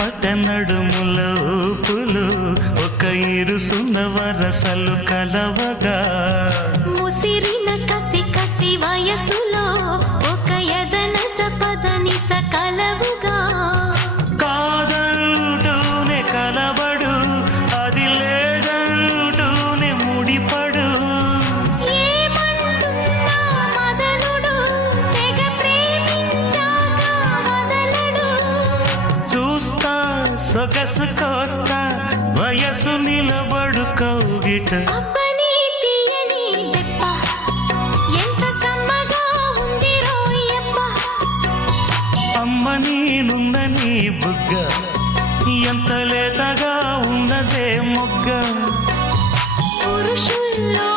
పట నడుముల ఊపులు ఒక ఇరుసున్న వరసలు కలవగా ముసిరిన కసి కసి వయసులో ఒక యదన సపదని సకలవుగా కాదంటూనే కలబడు అది లేదంటూనే ముడిపడు ఏమంటున్నా మదనుడు తెగ ప్రేమించాక వదలడు చూస్తా సొగసు కోస్తా వయసు నిలబడు కౌగిట అబ్బని తీయని దెప్ప ఎంత కమ్మగా ఉంది రోయప్ప అమ్మ నేనున్న నీ బుగ్గ ఎంత లేతగా ఉన్నదే మొగ్గ పురుషుల్లో